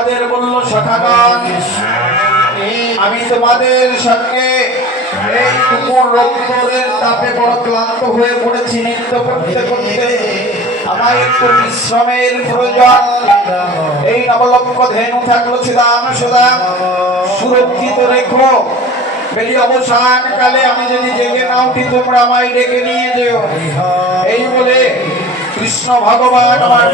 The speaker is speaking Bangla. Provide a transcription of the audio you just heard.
সখাদের বলল, সখাগণ, আমি তোমাদের সঙ্গে এই দুপুর রৌদ্রের তাপে বড় ক্লান্ত হয়ে পড়েছি। নৃত্য করতে করতে আমার একটু বিশ্রামের প্রয়োজন। এই নবলক্ষ ধেনু থাকলো চিদান সদা সুরক্ষিত রেখো। বেলি অবসান কালে আমি যদি জেগে না উঠি, তোমরা আমায় ডেকে নিয়ে যেও। এই বলে কৃষ্ণ ভগবান আমার